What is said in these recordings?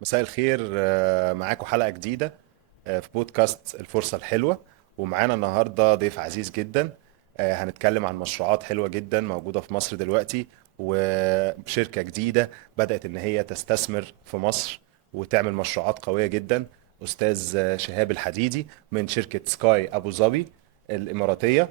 مساء الخير، معاكم حلقة جديدة في بودكاست الفرصة الحلوة. ومعانا النهاردة ضيف عزيز جدا. هنتكلم عن مشروعات حلوة جدا موجودة في مصر دلوقتي، وشركة جديدة بدأت إن هي تستثمر في مصر وتعمل مشروعات قوية جدا. أستاذ شهاب الحديدي من شركة سكاي أبو ظبي الإماراتية.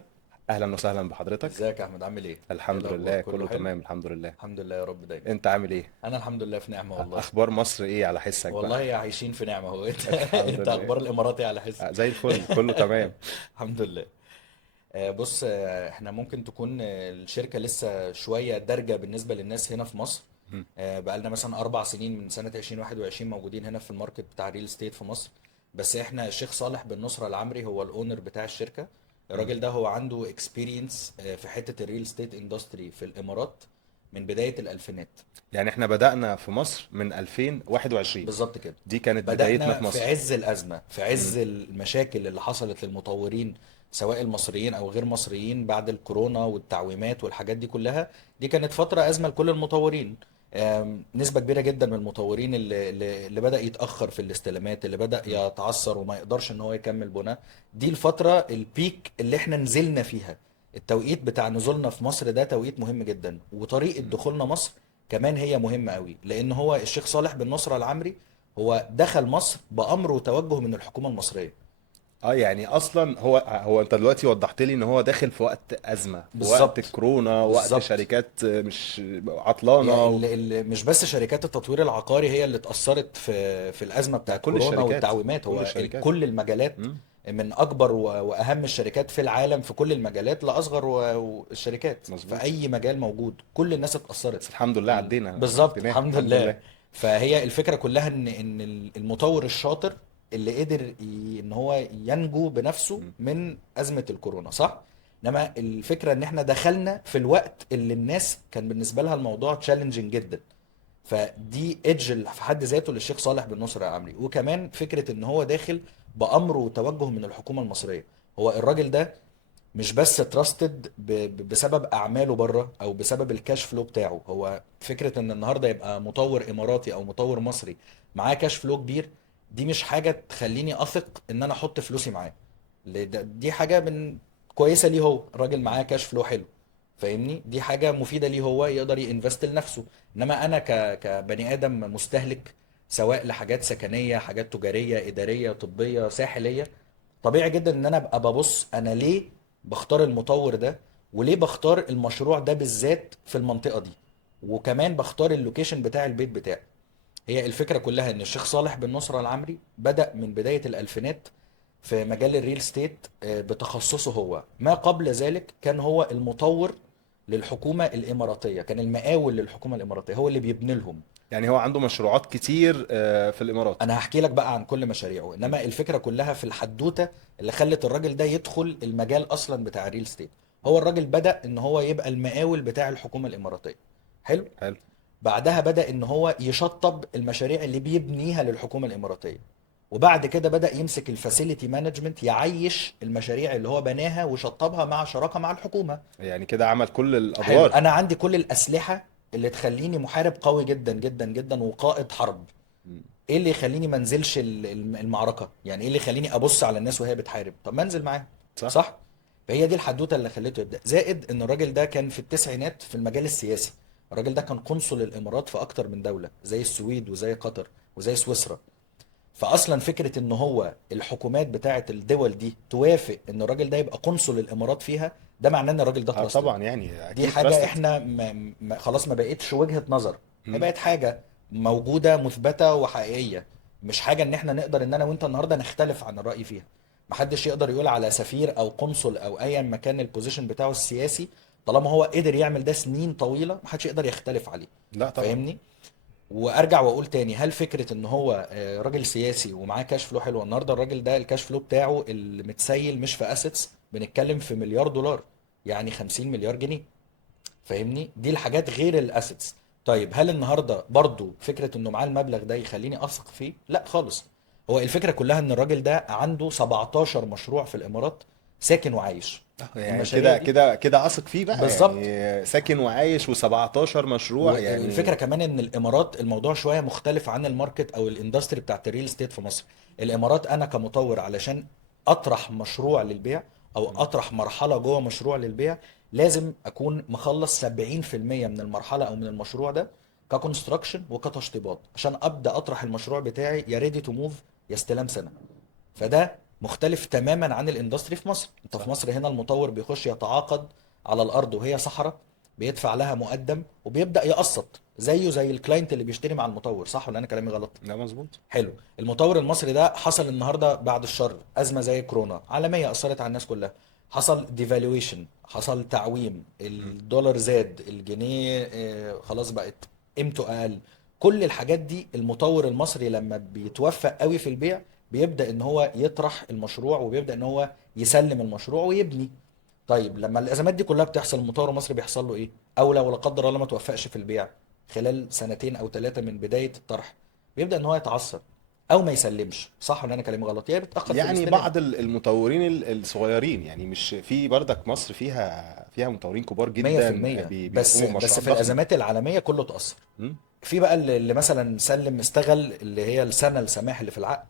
أهلا وسهلا بحضرتك. ازيك يا احمد؟ عامل ايه؟ ايه الحمد الاخبار؟ لله كله كله حلو؟ تمام الحمد لله. الحمد لله يا رب دايما. أنت عامل إيه؟ انا الحمد لله في نعمه والله. أخبار مصر إيه على حسك بقى؟ والله عايشين في نعمه اهو. انت الحمد انت لله. اخبار الامارات ايه على حس؟ زي الفل كله تمام. الحمد لله. بص، احنا ممكن تكون الشركه لسه شويه دارجه بالنسبه للناس هنا في مصر. مم. بقالنا مثلا 4 سنين من سنه 2021 موجودين هنا في الماركت بتاع الريل استيت في مصر. بس احنا الشيخ صالح بن نصر العمري هو الاونر بتاع الشركه. مم. الراجل ده هو عنده اكسبيرينس في حته الريل استيت اندستري في الامارات من بدايه الالفينات. يعني احنا بدأنا في مصر من 2021. بالظبط كده. دي كانت بدايتنا بدأنا في في مصر. عز الأزمة، في مم. عز المشاكل اللي حصلت للمطورين، سواء المصريين أو غير مصريين، بعد الكورونا والتعويمات والحاجات دي كلها. دي كانت فترة أزمة لكل المطورين. نسبة كبيرة جدا من المطورين اللي بدأ يتأخر في الاستلامات، اللي بدأ مم. يتعثر وما يقدرش ان هو يكمل بناء. دي الفترة البيك اللي احنا نزلنا فيها. التوقيت بتاع نزولنا في مصر ده توقيت مهم جدا، وطريقة مم. دخولنا مصر كمان هي مهمة قوي، لأن هو الشيخ صالح بن نصر العمري هو دخل مصر بأمر وتوجه من الحكومة المصرية. اه يعني اصلا هو انت دلوقتي وضحت لي ان هو داخل في وقت أزمة، في وقت بالظبط. الكورونا، وقت بالظبط. شركات مش هي عطلانة. اللي مش بس شركات التطوير العقاري هي اللي اتأثرت في الأزمة لا، بتاعت كل كورونا الشركات. والتعويمات. كل هو الشركات. كل المجالات، مم. من أكبر وأهم الشركات في العالم في كل المجالات لأصغر الشركات في مظبوط. أي مجال موجود، كل الناس اتأثرت. بس الحمد لله بالظبط، عديناها الحمد الحمد لله. لله. فهي الفكرة كلها إن المطور الشاطر اللي قدر إن هو ينجو بنفسه مم. من أزمة الكورونا، صح؟ انما الفكره ان احنا دخلنا في الوقت اللي الناس كان بالنسبه لها الموضوع تشالنجينج جدا. فدي ايدج في حد ذاته للشيخ صالح بن نصر العمري، وكمان فكره ان هو داخل بامر وتوجه من الحكومه المصريه. هو الراجل ده مش بس تراستد بسبب اعماله بره او بسبب الكاش فلو بتاعه. هو فكره ان النهارده يبقى مطور اماراتي او مطور مصري معاه كاش فلو كبير، دي مش حاجه تخليني اثق ان انا احط فلوسي معاه. دي حاجه من كويسه ليه، هو الراجل مم. معاه كاش فلو حلو. فاهمني؟ دي حاجه مفيده ليه، هو يقدر ينفست لنفسه. انما انا كبني ادم مستهلك، سواء لحاجات سكنيه، حاجات تجاريه، اداريه، طبيه، ساحليه، طبيعي جدا ان انا ابقى ببص انا ليه بختار المطور ده، وليه بختار المشروع ده بالذات في المنطقة دي، وكمان بختار اللوكيشن بتاع البيت بتاعي. هي الفكرة كلها ان الشيخ صالح بن نصر العمري بدأ من بداية الألفينات في مجال الريل ستيت بتخصصه. هو ما قبل ذلك كان هو المطور للحكومة الإماراتية، كان المقاول للحكومة الإماراتية، هو اللي بيبني لهم. يعني هو عنده مشروعات كتير في الإمارات. انا هحكي لك بقى عن كل مشاريعه، مم. انما الفكره كلها في الحدوته اللي خلت الراجل ده يدخل المجال اصلا بتاع الريل ستيت. هو الراجل بدأ ان هو يبقى المقاول بتاع الحكومه الاماراتيه. حلو. حلو. بعدها بدأ ان هو يشطب المشاريع اللي بيبنيها للحكومه الاماراتيه. وبعد كده بدأ يمسك الفاسيلتي مانجمنت، يعيش المشاريع اللي هو بناها وشطبها مع شراكه مع الحكومه. يعني كده عمل كل حلو. الأدوار. انا عندي كل الاسلحه اللي تخليني محارب قوي جدا جدا جدا وقائد حرب. مم. ايه اللي يخليني ما انزلش المعركه؟ يعني ايه اللي يخليني ابص على الناس وهي بتحارب؟ طب ما انزل معاهم. صح. صح. فهي دي الحدوته اللي خليته يبدا، زائد ان الراجل ده كان في التسعينات في المجال السياسي. الراجل ده كان قنصل الامارات في اكتر من دوله، زي السويد وزي قطر وزي سويسرا. فاصلا فكره ان هو الحكومات بتاعه الدول دي توافق ان الراجل ده يبقى قنصل الامارات فيها، ده معناه ان الراجل ده اه تراستد. طبعا يعني دي اكيد حاجة تراستد. احنا خلاص ما بقتش وجهة نظر، هي بقت حاجة موجودة مثبتة وحقيقية. مش حاجة ان احنا نقدر ان انا وانت النهاردة نختلف عن الرأي فيها. محدش يقدر يقول على سفير او قنصل او ايا ما كان البوزيشن بتاعه السياسي، طالما هو قدر يعمل ده سنين طويلة محدش يقدر يختلف عليه. لا طبعا. فاهمني؟ وارجع واقول تاني، هل فكرة ان هو راجل سياسي ومعاه كاش فلو حلو؟ النهارده الراجل ده الكاش فلو بتاعه اللي متسيل مش في اسيتس، بنتكلم في مليار دولار، يعني 50 مليار جنيه. فاهمني؟ دي الحاجات غير الاسيتس. طيب هل النهارده برضو فكره انه معاه المبلغ ده يخليني اثق فيه؟ لا خالص. هو الفكره كلها ان الراجل ده عنده 17 مشروع في الامارات، ساكن وعايش. يعني المشاريع كده دي كده كده اثق فيه بقى، بالظبط. يعني ساكن وعايش و17 مشروع والفكره يعني. كمان ان الامارات الموضوع شويه مختلف عن الماركت او الاندستري بتاعت الريل استيت في مصر. الامارات انا كمطور علشان اطرح مشروع للبيع او اطرح مرحله جوه مشروع للبيع، لازم اكون مخلص 70% من المرحله او من المشروع ده ككونستراكشن وكتشطيبات، عشان ابدا اطرح المشروع بتاعي يا ريدي تو موف يا استلام سنه. فده مختلف تماما عن الاندستري في مصر. انت في صح. مصر هنا المطور بيخش يتعاقد على الارض وهي صحراء، بيدفع لها مقدم وبيبدا يقسط زيه زي الكلاينت اللي بيشتري مع المطور. صح ولا انا كلامي غلط؟ ده مظبوط. حلو. المطور المصري ده حصل النهارده بعد الشر ازمه زي كورونا عالميه اثرت على الناس كلها، حصل ديفالويشن، حصل تعويم، مم. الدولار زاد، الجنيه خلاص بقت قيمته اقل. كل الحاجات دي المطور المصري لما بيتوفق قوي في البيع بيبدا ان هو يطرح المشروع وبيبدا ان هو يسلم المشروع ويبني. طيب لما الازمات دي كلها بتحصل المطور المصري بيحصل له ايه؟ او لو لا قدر الله ما توفقش في البيع خلال سنتين او ثلاثه من بدايه الطرح، بيبدا ان هو يتعثر او ما يسلمش. صح ولا انا كلامي غلط؟ يا بيتاخر في يعني الاستلام. بعض المطورين الصغيرين، يعني مش في بردك مصر فيها مطورين كبار جدا 100%. بس بيقوموا بس بمشروعات في ضخمة. الازمات العالميه كله اتاثر. مم. في بقى اللي مثلا سلم استغل اللي هي السنه السماح اللي في العقد،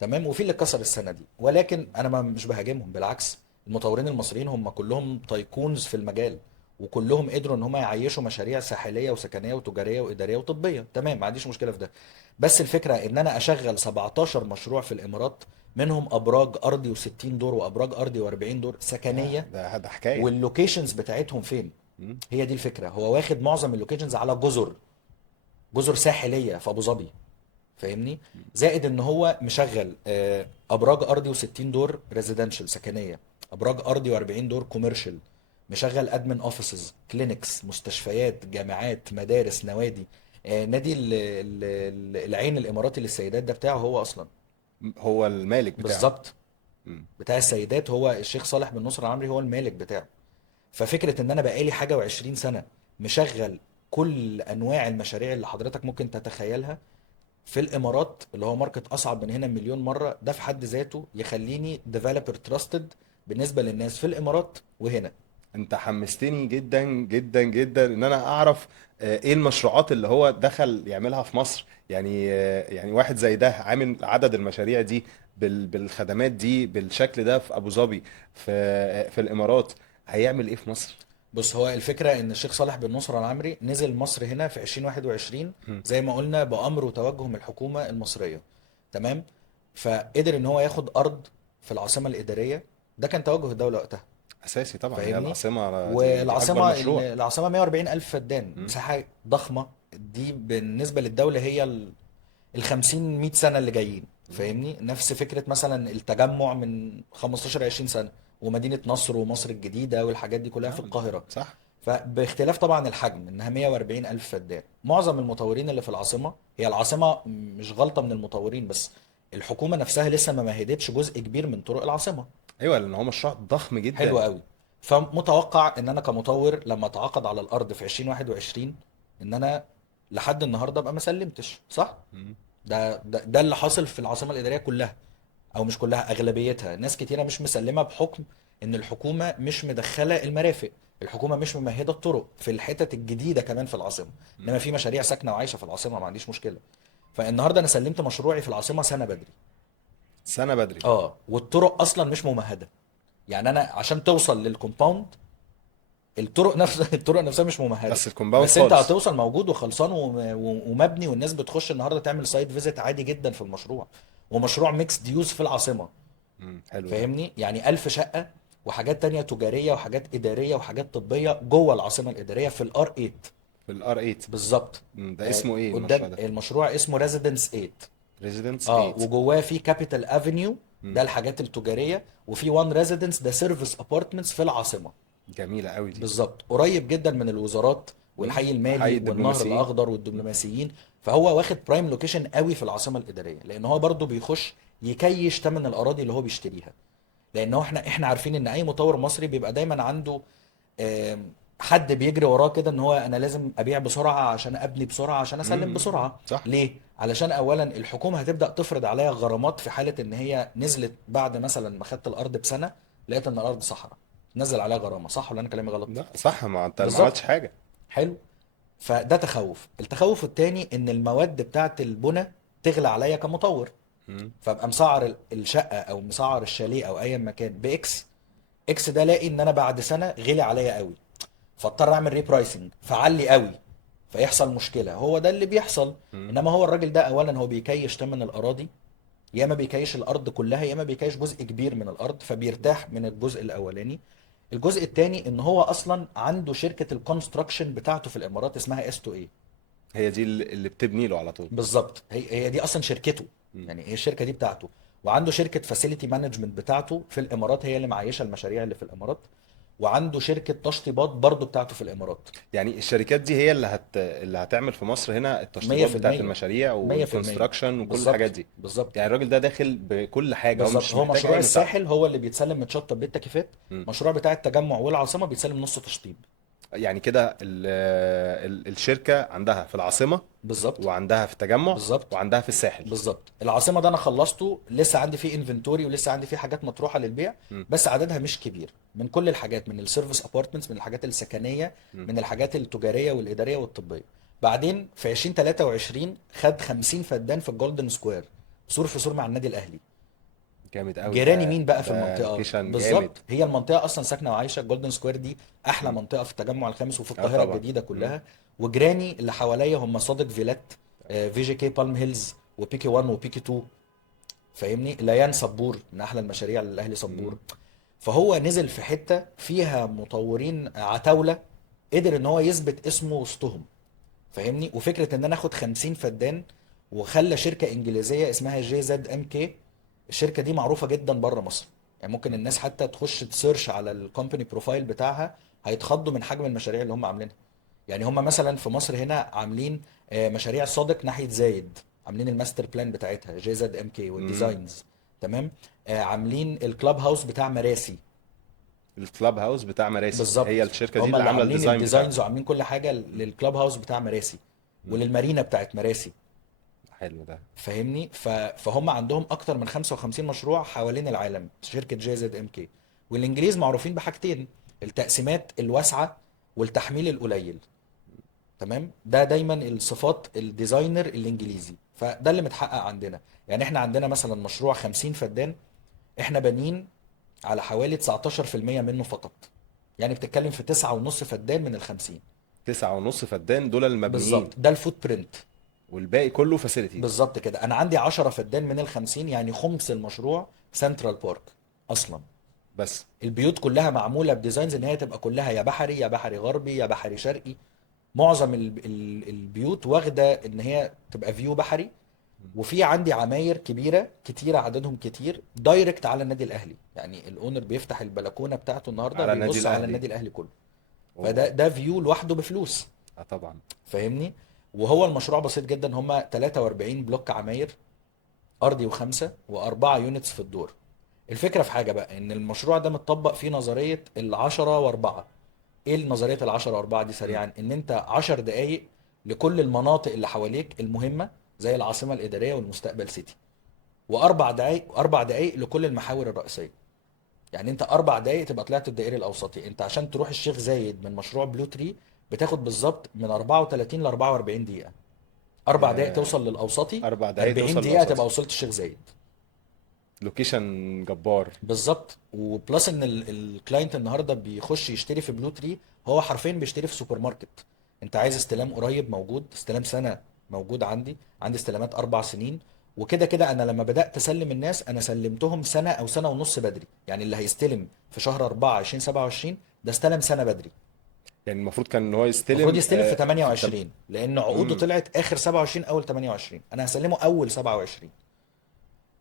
تمام، وفي اللي كسر السنه دي. ولكن انا ما مش بهاجمهم، بالعكس، المطورين المصريين هم كلهم تايكونز في المجال، وكلهم قدروا ان هم يعيشوا مشاريع ساحليه وسكنيه وتجاريه واداريه وطبيه، تمام، ما عنديش مشكله في ده. بس الفكره ان انا اشغل 17 مشروع في الامارات، منهم ابراج ارضي و60 دور وابراج ارضي و40 دور سكنيه، ده حكاية. واللوكيشنز بتاعتهم فين؟ مم. هي دي الفكره. هو واخد معظم اللوكيشنز على جزر ساحليه في ابو ظبي، فاهمني؟ زائد ان هو مشغل ابراج ارضي و60 دور ريزيدنشال سكنيه، ابراج ارضي و40 دور كوميرشال، مشغل ادمن اوفيسز، كلينكس، مستشفيات، جامعات، مدارس، نوادي. نادي العين الاماراتي للسيدات ده بتاعه هو اصلا. هو المالك بتاعه. بالظبط. مم. بتاع السيدات هو الشيخ صالح بن نصر العمري هو المالك بتاعه. ففكره ان انا بقالي حاجه و20 سنه مشغل كل انواع المشاريع اللي حضرتك ممكن تتخيلها في الامارات، اللي هو ماركت اصعب من هنا مليون مره، ده في حد ذاته يخليني ديفلوبر تراستد بالنسبه للناس في الامارات وهنا. انت حمستني جدا جدا جدا ان انا اعرف ايه المشروعات اللي هو دخل يعملها في مصر. يعني يعني واحد زي ده عامل عدد المشاريع دي بالخدمات دي بالشكل ده في ابو ظبي، في الامارات، هيعمل ايه في مصر؟ بص، هو الفكره ان الشيخ صالح بن نصر العمري نزل مصر هنا في 2021 مم. زي ما قلنا بامر وتوجه من الحكومه المصريه، تمام. فقدر ان هو ياخد ارض في العاصمه الاداريه، ده كان توجه الدوله وقتها، اساسي طبعا، هي فاهمني؟ العاصمة دي اكبر والعاصمه مشروع. العاصمه 140 الف فدان، مم. مساحه ضخمه. دي بالنسبه للدوله هي ال 50 100 سنه اللي جايين، مم. فاهمني؟ نفس فكره مثلا التجمع من 15 20 سنه، ومدينه نصر ومصر الجديده والحاجات دي كلها في القاهره. صح. فباختلاف طبعا الحجم، انها 140 الف فدان. معظم المطورين اللي في العاصمه، هي العاصمه مش غلطه من المطورين بس، الحكومه نفسها لسه ما مهدتش جزء كبير من طرق العاصمه. ايوه، لان هو مشروع ضخم حلو جدا. قوي. فمتوقع ان انا كمطور لما اتعاقد على الارض في 2021 ان انا لحد النهارده ابقى ما سلمتش، صح؟ مم. ده اللي حاصل في العاصمه الاداريه كلها، او مش كلها، اغلبيتها. ناس كتيره مش مسلمه بحكم ان الحكومه مش مدخله المرافق، الحكومه مش ممهده الطرق في الحتت الجديده كمان في العاصمه. مم. انما في مشاريع ساكنه وعايشه في العاصمه، ما عنديش مشكله. فالنهارده انا سلمت مشروعي في العاصمه سنه بدري. سنة بدري. اه، والطرق اصلا مش ممهده. يعني انا عشان توصل للكومباوند، الطرق نفسها الطرق نفسها مش ممهده. بس الكومباوند بس انت خالص. هتوصل موجود وخلصان ومبني، والناس بتخش النهارده تعمل سايت فيزيت عادي جدا في المشروع. ومشروع ميكس ديوز في العاصمه، حلو ده. فاهمني؟ يعني 1000 شقه وحاجات تانية تجاريه وحاجات اداريه وحاجات طبيه جوه العاصمه الاداريه في الار 8. في الار 8. بالظبط. ده اسمه ايه المشروع قدام ده؟ المشروع اسمه ريزيدنس 8. ريزيدنس اه، 8. وجواه في كابيتال افنيو، مم. ده الحاجات التجاريه، وفي وان ريزيدنس ده سيرفيس ابارتمنتس في العاصمه. جميلة قوي دي. بالظبط، قريب جدا من الوزارات مم. والحي حي المالي والنهر الدبلوماسيين. الاخضر مم. والدبلوماسيين. فهو واخد برايم لوكيشن قوي في العاصمه الاداريه، لان هو برضو بيخش يكيش ثمن الاراضي اللي هو بيشتريها. لان هو احنا عارفين ان اي مطور مصري بيبقى دايما عنده حد بيجري وراه كده، ان هو انا لازم ابيع بسرعه عشان ابني بسرعه عشان اسلم بسرعه. صح. ليه؟ علشان اولا الحكومه هتبدا تفرض عليا غرامات في حاله ان هي نزلت بعد مثلا ما خدت الارض بسنه لقيت ان الارض صحراء. تنزل عليها غرامه، صح ولا انا كلامي غلط؟ لا صح، ما انت ما عملتش بالظبط. حاجه. حلو. فده تخوف. التخوف التاني ان المواد بتاعت البنى تغلى عليا كمطور، مم. فابقى مسعر الشقه او مسعر الشاليه او اي مكان باكس. اكس ده الاقي ان انا بعد سنه غلي عليا قوي، فاضطر اعمل ريبرايسنج فعلي قوي، فيحصل مشكله. هو ده اللي بيحصل. مم. انما هو الراجل ده اولا هو بيكيش ثمن الاراضي، يا اما بيكيش الارض كلها يا اما بيكيش جزء كبير من الارض، فبيرتاح من الجزء الاولاني. الجزء الثاني ان هو اصلا عنده شركه الكونستراكشن بتاعته في الامارات اسمها اس تو اي. هي دي اللي بتبني له على طول. بالظبط، هي دي اصلا شركته. مم. يعني هي الشركه دي بتاعته. وعنده شركه فاسيلتي مانجمنت بتاعته في الامارات، هي اللي معيشه المشاريع اللي في الامارات. وعنده شركه تشطيبات برضو بتاعته في الامارات. يعني الشركات دي هي اللي هتعمل في مصر هنا التشطيبات بتاعت 100%. المشاريع 100%. والكونستراكشن وكل الحاجات بالظبط دي. بالظبط. يعني الراجل ده داخل بكل حاجه، هو بالظبط، مش هو محتاج مشروع اي مساعده. الساحل هو اللي بيتسلم متشطب بالتكييفات. مم. مشروع بتاع التجمع والعاصمه بيتسلم نص تشطيب. يعني كده الشركه عندها في العاصمه، بالظبط وعندها في التجمع، بالظبط وعندها في الساحل. بالظبط. العاصمه ده انا خلصته، لسه عندي فيه انفنتوري ولسه عندي فيه حاجات مطروحه للبيع، مم. بس عددها مش كبير. من كل الحاجات، من السيرفيس ابارتمنتس، من الحاجات السكنيه، مم. من الحاجات التجاريه والاداريه والطبيه. بعدين في 2023 خد 50 فدان في الجولدن سكوير، سور في سور مع النادي الاهلي. جامد قوي جيراني ده، مين بقى في ده المنطقه؟ لوكيشن جامد. بالظبط، هي المنطقه اصلا ساكنه وعايشه. جولدن سكوير دي احلى مم. منطقه في التجمع الخامس وفي اه القاهره طبعا. الجديده مم. كلها. وجيراني اللي حواليا هم صادق فيلات، في جي كي بالم هيلز، وبيكي 1 وبيكي 2. فاهمني؟ ليان صبور من احلى المشاريع للاهلي صبور. مم. فهو نزل في حته فيها مطورين عتاوله، قدر ان هو يثبت اسمه وسطهم. فاهمني؟ وفكره ان انا اخد 50 فدان، وخلى شركه انجليزيه اسمها جي زد ام كي. الشركه دي معروفه جدا بره مصر. يعني ممكن الناس حتى تخش تسيرش على الكومباني بروفايل بتاعها، هيتخضوا من حجم المشاريع اللي هم عاملينها. يعني هم مثلا في مصر هنا عاملين مشاريع صادق ناحيه زايد، عاملين الماستر بلان بتاعتها جي زد ام كي مم. والديزاينز. تمام. عاملين الكلاب هاوس بتاع مراسي. الكلاب هاوس بتاع مراسي هي بالظبط، الشركه دي هم اللي اللي عامله عاملين الديزاين بتاعه. الديزاينز وعاملين كل حاجه مم. للكلاب هاوس بتاع مراسي، مم. وللمارينا بتاعت مراسي. حلو ده. فاهمني؟ فهم عندهم اكتر من 55 مشروع حوالين العالم، شركه جي زد ام كي. والانجليز معروفين بحاجتين: التقسيمات الواسعه والتحميل القليل. تمام، ده دايما الصفات الديزاينر الانجليزي. فده اللي متحقق عندنا. يعني احنا عندنا مثلا مشروع 50 فدان، احنا بانيين على حوالي 19% منه فقط. يعني بتتكلم في 9.5 فدان من ال 50. 9.5 فدان دول المبنيين، بالظبط، ده الفوت برنت. والباقي كله فاسيلتيز. بالظبط كده. انا عندي 10 فدان من ال 50، يعني خمس المشروع سنترال بارك اصلا. بس. البيوت كلها معموله بديزاينز ان هي تبقى كلها يا بحري يا بحري غربي يا بحري شرقي. معظم البيوت واخده ان هي تبقى فيو بحري. وفي عندي عماير كبيره كتيره، عددهم كتير، دايركت على النادي الاهلي. يعني الاونر بيفتح البلكونه بتاعته النهارده على النادي بيبص على الاهلي. النادي الاهلي كله. اوه. فده فيو لوحده بفلوس. اه طبعا. فاهمني؟ وهو المشروع بسيط جدا، هم 43 بلوك عماير، ارضي وخمسه واربعه يونتس في الدور. الفكره في حاجه بقى، ان المشروع ده متطبق فيه نظريه العشرة واربعة. ايه نظريه العشرة واربعة دي مم. سريعا؟ ان انت 10 دقائق لكل المناطق اللي حواليك المهمه، زي العاصمه الاداريه والمستقبل سيتي، واربع دقائق 4 دقائق لكل المحاور الرئيسيه. يعني انت 4 دقائق تبقى طلعت الدائري الاوسطي. انت عشان تروح الشيخ زايد من مشروع بلو تري بتاخد بالظبط من 34 ل 44 دقيقه. 4 دقائق يا توصل للاوسطي، 4 دقايق 40 توصل دقيقه للاوسطي. تبقى وصلت الشيخ زايد. لوكيشن جبار. بالظبط. وبلس ان الكلاينت النهارده بيخش يشتري في بلو تري، هو حرفيا بيشتري في سوبر ماركت. انت عايز استلام قريب موجود، استلام سنه موجود. عندي استلامات 4 سنين. وكده كده انا لما بدات اسلم الناس انا سلمتهم سنه او سنه ونص بدري. يعني اللي هيستلم في شهر 4 2027 ده استلم سنه بدري. يعني المفروض كان ان هو المفروض يستلم يستلم في في التم... 28 لان عقوده مم. طلعت اخر 27 اول 28. انا هسلمه اول 27.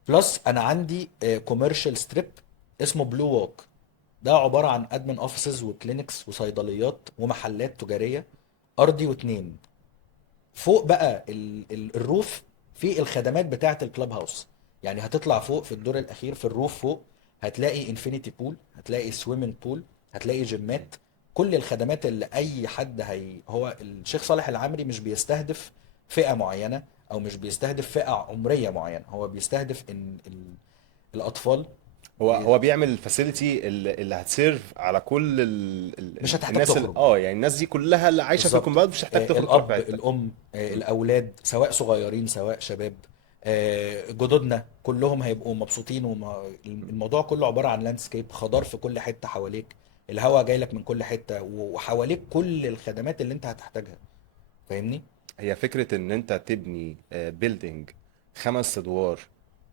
بلس انا عندي كوميرشال ستريب اسمه بلو ووك. ده عباره عن ادمن اوفيسز وكلينكس وصيدليات ومحلات تجاريه، ارضي واتنين. فوق بقى الروف في الخدمات بتاعه الكلاب هاوس. يعني هتطلع فوق في الدور الاخير في الروف فوق، هتلاقي انفينيتي بول، هتلاقي سويمنج بول، هتلاقي جيمات. كل الخدمات اللي اي حد هو الشيخ صالح العمري مش بيستهدف فئة معينة، او مش بيستهدف فئة عمرية معينة. هو بيستهدف ان الاطفال هو بيعمل الفاسيلتي اللي هتسيرف على كل مش هتحتاج الناس تخرج. يعني الناس دي كلها اللي عايشه في بالظبط. الكومباوند مش هتحتاج تخرج تروح في الاب حته. الام م. الاولاد سواء صغيرين سواء شباب، جدودنا كلهم هيبقوا مبسوطين. الموضوع كله عباره عن لاندسكيب، خضار في كل حته حواليك، الهواء جاي لك من كل حته، وحواليك كل الخدمات اللي انت هتحتاجها. فاهمني؟ هي فكره ان انت تبني بيلدينج 5 ادوار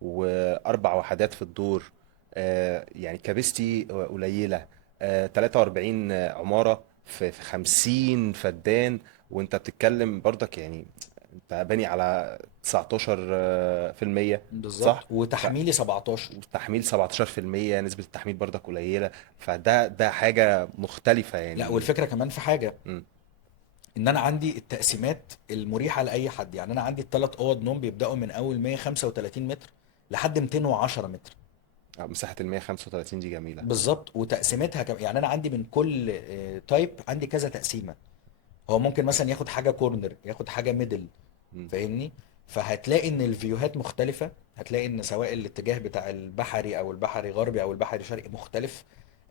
واربع وحدات في الدور، يعني كابستي قليله، 43 عماره في 50 فدان، وانت بتتكلم برضك يعني انت باني على 19%. بالظبط. صح. وتحميلي 17. فتحميل 17%، نسبة التحميل برضك قليلة، فده حاجة مختلفة لا، يعني. والفكره كمان في حاجه، مم. ان انا عندي التقسيمات المريحه لاي حد. يعني انا عندي الثلاث اوض نوم بيبداوا من اول 135 متر لحد 210 متر. مساحة ال 135 دي جميلة. بالظبط. وتقسيمتها يعني انا عندي من كل تايب عندي كذا تقسيمه. هو ممكن مثلا ياخد حاجه كورنر، ياخد حاجه ميدل. مم. فاهمني؟ فهتلاقي ان الفيوهات مختلفه، هتلاقي ان سواء الاتجاه بتاع البحري او البحري غربي او البحري شرقي مختلف.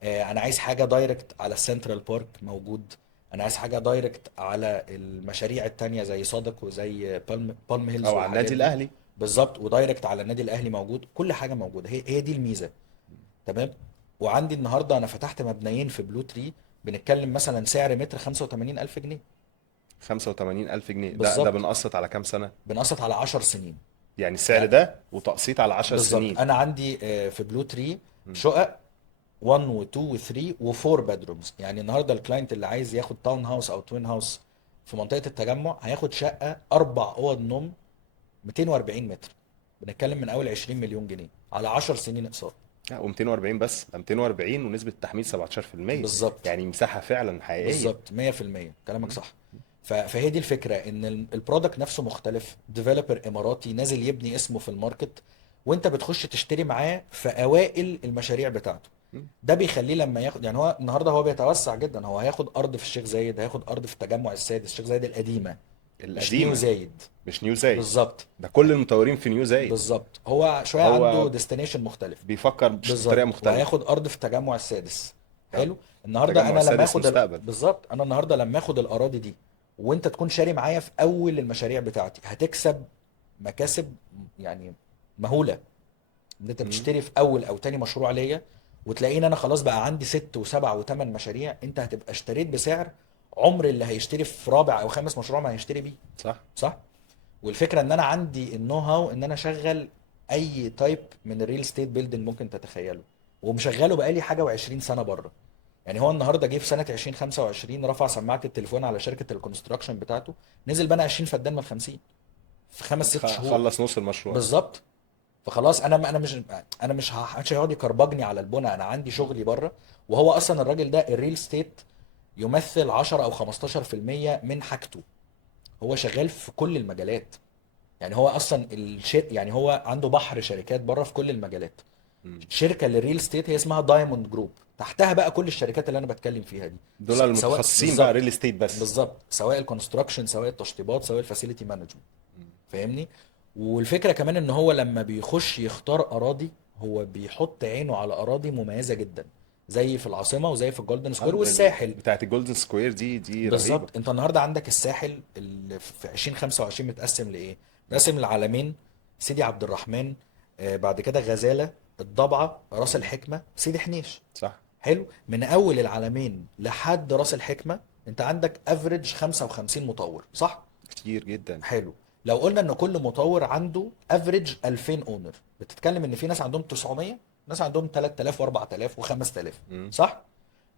انا عايز حاجه دايركت على السنترال بارك موجود، انا عايز حاجه دايركت على المشاريع التانية زي صادق وزي بالم هيلز او على والحاجات النادي دي. الاهلي. بالظبط. ودايركت على النادي الاهلي موجود، كل حاجه موجوده. هي دي الميزه. تمام. وعندي النهارده انا فتحت مبنيين في بلو تري، بنتكلم مثلا سعر متر 85,000 جنيه. 85,000 جنيه، ده بالظبط. بنقسط على كام سنة؟ بنقسط على 10 سنين. يعني السعر يعني ده وتقسيط على 10 بالظبط. سنين. انا عندي في بلو تري مم. شقق 1 و2 و3 و4 بيدرومز. يعني النهارده الكلاينت اللي عايز ياخد تاون هاوس او توين هاوس في منطقه التجمع هياخد شقه 4 اوض نوم 240 متر. بنتكلم من اول 20 مليون جنيه على 10 سنين اقساط. و240 بس، ده 240 ونسبة التحميل 17%. بالظبط. يعني مساحة فعلا حقيقية. بالظبط 100% كلامك مم. صح. فهي دي الفكره، ان البرودكت نفسه مختلف. ديفلوبر اماراتي نازل يبني اسمه في الماركت، وانت بتخش تشتري معاه في اوائل المشاريع بتاعته. مم. ده بيخليه لما ياخد، يعني هو النهارده هو بيتوسع جدا، هو هياخد ارض في الشيخ زايد، هياخد ارض في التجمع السادس، الشيخ زايد القديمه، مش نيو القديمة. زايد. مش نيو زايد. بالظبط. ده كل المطورين في نيو زايد. بالظبط. هو شويه عنده هو ديستنيشن مختلف. بيفكر بطريقة بالظبط. مختلفة. وهياخد ارض في التجمع السادس. اه. حلو. النهارده تجمع انا لما السادس اخد مستقبل. بالظبط. انا النهارده لما اخد الاراضي دي وانت تكون شاري معايا في اول المشاريع بتاعتي، هتكسب مكاسب يعني مهوله. ان انت مم. بتشتري في اول او تاني مشروع ليا، وتلاقيني انا خلاص بقى عندي 6 و7 و8 مشاريع، انت هتبقى اشتريت بسعر عمر اللي هيشتري في رابع او خامس مشروع ما هيشتري بيه. صح. صح. والفكره ان انا عندي النو هاو ان انا اشغل اي تايب من الريل ستيت بيلدينج ممكن تتخيله، ومشغله بقالي حاجه و20 سنه بره. يعني هو النهارده جه في سنه 2025 رفع سماعه التليفون على شركه الكونستراكشن بتاعته، نزل بنى 20 فدان من 50 في 5 6 شهور. خلص نص المشروع. بالظبط. فخلاص مش هيقعد يكربجني على البنى، انا عندي شغلي بره. وهو اصلا الراجل ده الريل ستيت يمثل 10 او 15% من حاجته. هو شغال في كل المجالات. يعني هو اصلا يعني هو عنده بحر شركات بره في كل المجالات. مم. شركه للريل ستيت هي اسمها دايموند جروب، تحتها بقى كل الشركات اللي انا بتكلم فيها دي. دول سواء المتخصصين بقى بالظبط. ريل استيت بس. بالظبط. سواء الكونستراكشن سواء التشطيبات سواء الفاسيلتي مانجمنت. مم. فاهمني؟ والفكره كمان ان هو لما بيخش يختار اراضي، هو بيحط عينه على اراضي مميزه جدا، زي في العاصمه وزي في الجولدن سكوير والساحل. بتاعت الجولدن سكوير دي رهيبة. بالظبط. انت النهارده عندك الساحل اللي في 2025 متقسم لايه؟ متقسم للعلمين، سيدي عبد الرحمن، بعد كده غزاله، الضبعه، راس مم. الحكمه، سيدي حنيش. صح. حلو. من اول العلمين لحد راس الحكمه انت عندك افريج 55 مطور. صح. كتير جدا. حلو. لو قلنا ان كل مطور عنده افريج 2000 اونر، بتتكلم ان في ناس عندهم 900، ناس عندهم 3000 و4000 و5000. مم. صح.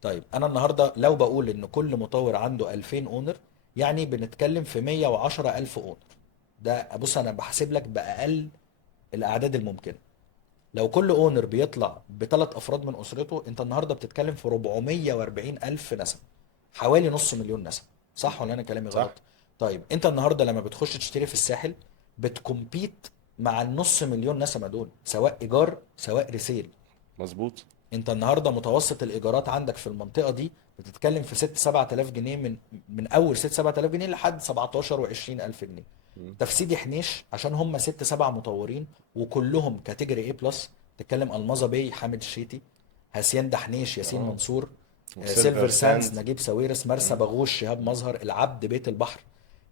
طيب انا النهارده لو بقول ان كل مطور عنده 2000 اونر، يعني بنتكلم في 110,000 اونر. ده بص انا بحسب لك باقل الاعداد الممكنه. لو كل اونر بيطلع بثلاث افراد من اسرته، انت النهارده بتتكلم في 440 الف نسمه، حوالي نص مليون نسمه. صح ولا انا كلامي صح. غلط؟ طيب انت النهارده لما بتخش تشتري في الساحل، بتكمبيت مع النص مليون نسمه دول، سواء ايجار سواء ريسيل. مظبوط. انت النهارده متوسط الايجارات عندك في المنطقه دي بتتكلم في 6 7000 جنيه، من اول 6 7000 جنيه لحد 17 و20 الف جنيه. مم. تفسيدي حنيش عشان هم 6 7 مطورين وكلهم كاتيجوري اي بلس، تتكلم المظة بي حامد الشيتي، هاسيان دحنيش ياسين اه، منصور، وسيلفر سيلفر ساندز ساند. نجيب ساويرس، مرسى باغوش شهاب مظهر، العبد بيت البحر.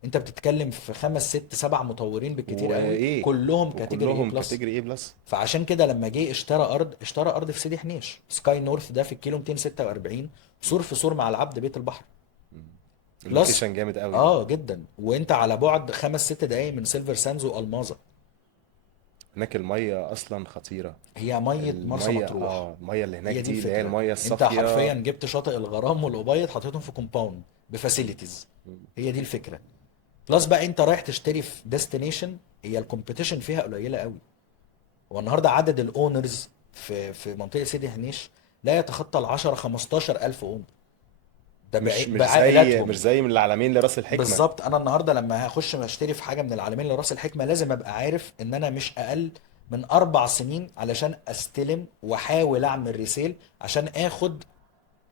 انت بتتكلم في خمس ست سبع مطورين بالكتير قوي، وايه، كلهم كاتيجوري اي وكلهم بلس. كاتيجوري ايه بلس. فعشان كده لما جه اشترى ارض في سيدي حنيش، سكاي نورث ده في الكيلو 246، سور في سور مع العبد بيت البحر. بلس، اللوكيشن جامد قوي. اه جدا، وانت على بعد خمس ست دقايق من سيلفر ساندز والماظة. هناك الميه اصلا خطيره. هي ميه مرسى الميه، مطروح. الميه اللي هناك هي دي دي اللي هي الفكره، الميه انت حرفيا الصافيه. جبت شاطئ الغرام والابيض حطيتهم في كومباوند بفاسيلتيز. هي دي الفكره. بلس بقى انت رايح تشتري في ديستنيشن هي الكومبيتيشن فيها قليله قوي. هو النهارده عدد الاونرز في منطقه سيدي حنيش لا يتخطى ال 10 15 الف اونر، ده مش بعائلاتهم. زي من العلمين لراس الحكمه. بالظبط، انا النهارده لما هخش اشتري في حاجه من العالمين لراس الحكمه لازم ابقى عارف ان انا مش اقل من 4 سنين علشان استلم واحاول اعمل ريسيل عشان اخد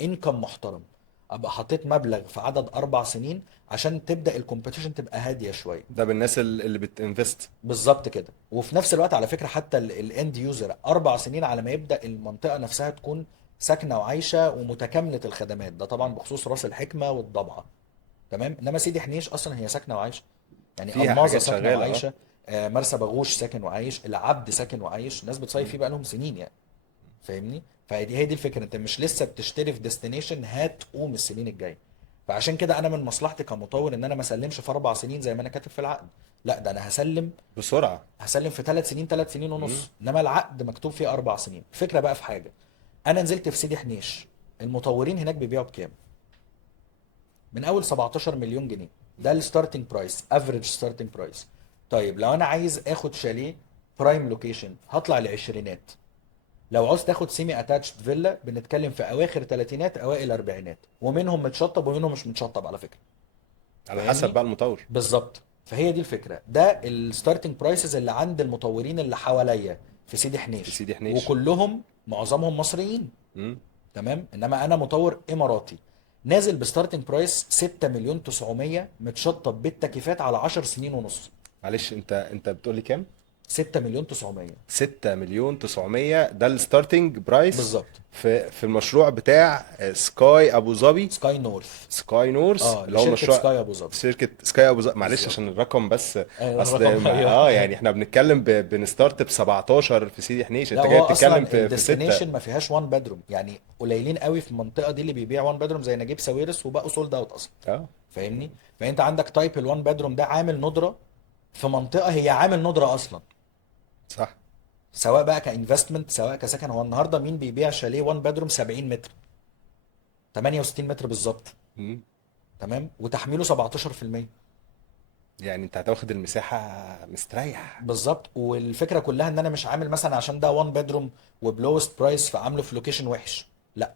انكم محترم. ابقى حطيت مبلغ في عدد 4 سنين عشان تبدا الكومبيتيشن تبقى هاديه شويه. ده بالناس اللي بتنفست. بالظبط كده. وفي نفس الوقت على فكره حتى الاند يوزر 4 سنين على ما يبدا المنطقه نفسها تكون ساكنه وعايشه ومتكامله الخدمات، ده طبعا بخصوص راس الحكمه والضبعه. تمام، انما سيدي حنيش اصلا هي ساكنه وعايشه، يعني فيها الماظه حاجات ساكنه شغاله، اه. وعايشه، مرسى باغوش ساكن وعايش، العبد ساكن وعايش، الناس بتصيف فيه بقالهم سنين يعني. فاهمني؟ هي دي الفكره، انت مش لسه بتشتري في ديستنيشن هتقوم السنين الجايه. فعشان كده انا من مصلحتي كمطور ان انا ما اسلمش في 4 سنين زي ما انا كاتب في العقد. لا، ده انا بسرعه. هسلم في 3 سنين، 3 سنين مم. ونص، انما العقد مكتوب فيه 4 سنين. الفكره بقى في حاجه، انا نزلت في سيدي حنيش، المطورين هناك بيبيعوا بكام؟ من اول 17 مليون جنيه، ده الستارتنج برايس، افريج ستارتنج برايس. طيب لو انا عايز اخد شاليه برايم لوكيشن هطلع لعشرينات. لو عاوز تاخد سيمي اتاتشد فيلا بنتكلم في اواخر تلاتينات اوائل اربعينات، ومنهم متشطب ومنهم مش متشطب على فكره. على حسب فاهمني؟ بقى المطور. بالظبط. فهي دي الفكره، ده الستارتنج برايسز اللي عند المطورين اللي حواليا في سيدي في حنيش، سيدي حنيش. وكلهم معظمهم مصريين. مم. تمام، انما انا مطور اماراتي نازل بستارتنج برايس 6 مليون 900 متشطب بالتكييفات على 10 سنين ونص. معلش، انت بتقول لي كام؟ 6 مليون 900. 6 مليون 900 ده الستارتنج برايس. بالظبط. في المشروع بتاع سكاي ابو ظبي. سكاي نورث. سكاي نورث اه، اللي هو لشركه المشروع. سكاي ابو ظبي. شركة سكاي ابو ظبي، معلش بالظبط. عشان الرقم بس. اصل الرقم ايوه. يعني احنا بنتكلم بنستارت ب 17 في سيدي حنيش، لا، انت جاي هو بتتكلم اصلا في 6. الديستنيشن ما فيهاش وان بيدروم، يعني قليلين قوي في المنطقه دي اللي بيبيع وان بيدروم زي نجيب ساويرس وبقوا سولد اوت اصلا. اه، فاهمني؟ فانت عندك تايب الوان بيدروم ده عامل ندره في منطقه هي عامل ندره اصلا، صح. سواء بقى كانفستمنت سواء كسكن. هو النهارده مين بيبيع شاليه 1 بيدروم 70 متر، 68 متر بالظبط؟ مم. تمام، وتحميله 17%. يعني انت هتاخد المساحة مستريح. بالظبط. والفكره كلها ان انا مش عامل مثلا عشان ده 1 بيدروم وبلوست برايس فعامله في لوكيشن وحش، لا،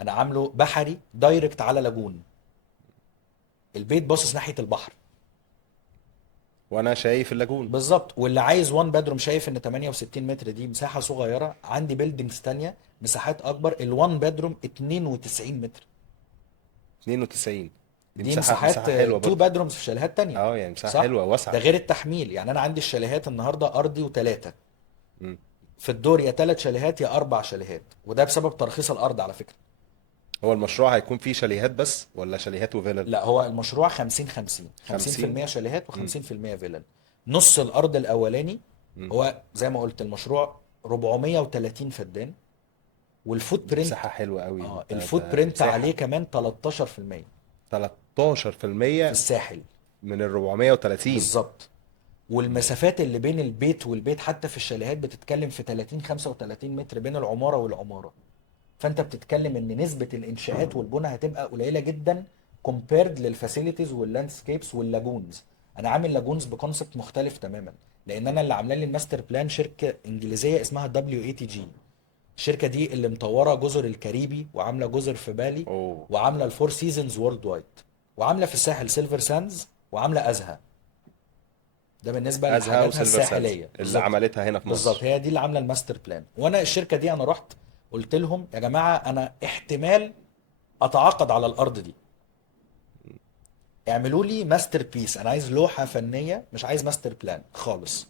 انا عامله بحري دايركت على لاجون، البيت باصص ناحيه البحر. وانا شايف اللاجون. بالظبط. واللي عايز 1 بيدروم شايف ان 68 متر دي مساحه صغيره، عندي بيلدينجز تانية مساحات اكبر، ال1 بيدروم 92 متر. 92. دي دي مساحة مساحات حلوة 2 برضه. بيدرومز في شاليهات تانية. اه، يعني مساحة صح. حلوة ده واسعة. غير التحميل، يعني انا عندي الشاليهات النهارده ارضي وثلاثه مم. في الدور، يا 3 شاليهات يا 4 شاليهات، وده بسبب ترخيص الارض على فكره. هو المشروع هيكون فيه شاليهات بس ولا شاليهات وفيلل؟ لا، هو المشروع 50 50، 50. 50% شاليهات مم. و50% فيلل. نص الارض الاولاني مم. هو زي ما قلت المشروع 430 فدان، والفوت دي برنت، مساحة حلوة قوي. الفوت ده برنت عليه مساحة كمان 13% في 13% الساحل. من ال 430. بالظبط. والمسافات اللي بين البيت والبيت حتى في الشاليهات بتتكلم في 30 35 متر بين العماره والعماره. فانت بتتكلم ان نسبه الانشاءات والبنى هتبقى قليله جدا كومبيرد للفاسيلتيز واللاندسكيبس واللاجونز. انا عامل لاجونز بكونسبت مختلف تماما، لان انا اللي عامله لي الماستر بلان شركه انجليزيه اسمها WATG. الشركه دي اللي مطوره جزر الكاريبي وعامله جزر في بالي اوه. وعامله الفور سيزونز وورلد وايد، وعامله في الساحل سيلفر ساندز وعامله ازها. ده بالنسبه ازها لحاجاتها وسيلفر سانز الساحليه اللي بالظبط. عملتها هنا في بالظبط، مصر. هي دي اللي عامله الماستر بلان. وانا الشركه دي انا رحت قلت لهم يا جماعه انا احتمال اتعاقد على الارض دي، اعملوا لي ماستر بيس، انا عايز لوحه فنيه مش عايز ماستر بلان خالص،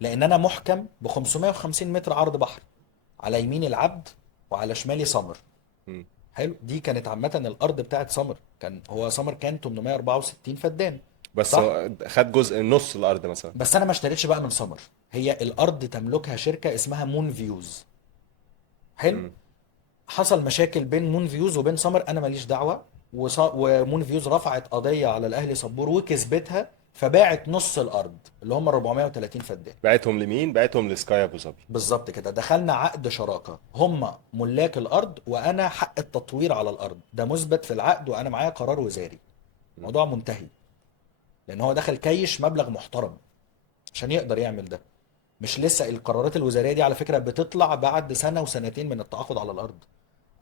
لان انا محكم ب 550 متر عرض بحر. على يميني العبد وعلى شمالي سمر. مم. حلو. دي كانت عامه الارض بتاعت سمر، هو سمر كان 864 فدان. بس صح. هو خد جزء نص الارض مثلا. بس انا ما اشتريتش بقى من سمر، هي الارض تملكها شركه اسمها مون فيوز. حلو. مم. حصل مشاكل بين مون فيوز وبين سمر، انا ماليش دعوه. ومون فيوز رفعت قضيه على الاهلي صبور وكسبتها، فباعت نص الارض اللي هم 430 فدان. بعتهم لمين؟ بعتهم لسكاي ابو ظبي. بالظبط كده، دخلنا عقد شراكه، هم ملاك الارض وانا حق التطوير على الارض، ده مثبت في العقد وانا معايا قرار وزاري. مم. موضوع منتهي. لان هو دخل كيش مبلغ محترم عشان يقدر يعمل ده. مش لسه القرارات الوزاريه دي على فكره بتطلع بعد سنه وسنتين من التعاقد على الارض.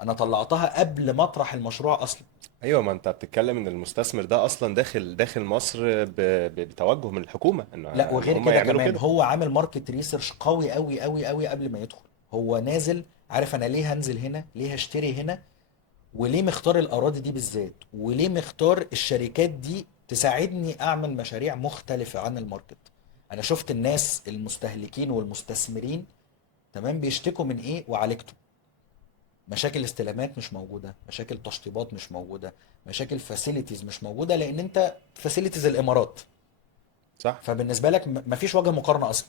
انا طلعتها قبل مطرح المشروع اصلا. ايوه، ما انت بتتكلم ان المستثمر ده اصلا داخل مصر بتوجه من الحكومه لا، ان وغير هم كده يعملوا كمان كده. هو عامل ماركت ريسيرش قوي قوي قوي قوي قبل ما يدخل. هو نازل عارف انا ليه هنزل هنا، ليه هشتري هنا، وليه مختار الاراضي دي بالذات، وليه مختار الشركات دي تساعدني اعمل مشاريع مختلفة عن الماركت. انا شفت الناس المستهلكين والمستثمرين تمام بيشتكوا من ايه وعالجته. مشاكل استلامات مش موجودة، مشاكل تشطيبات مش موجودة، مشاكل فاسيلتيز مش موجودة، لان انت فاسيلتيز الامارات. صح. فبالنسبة لك مفيش وجه مقارنة اصلا.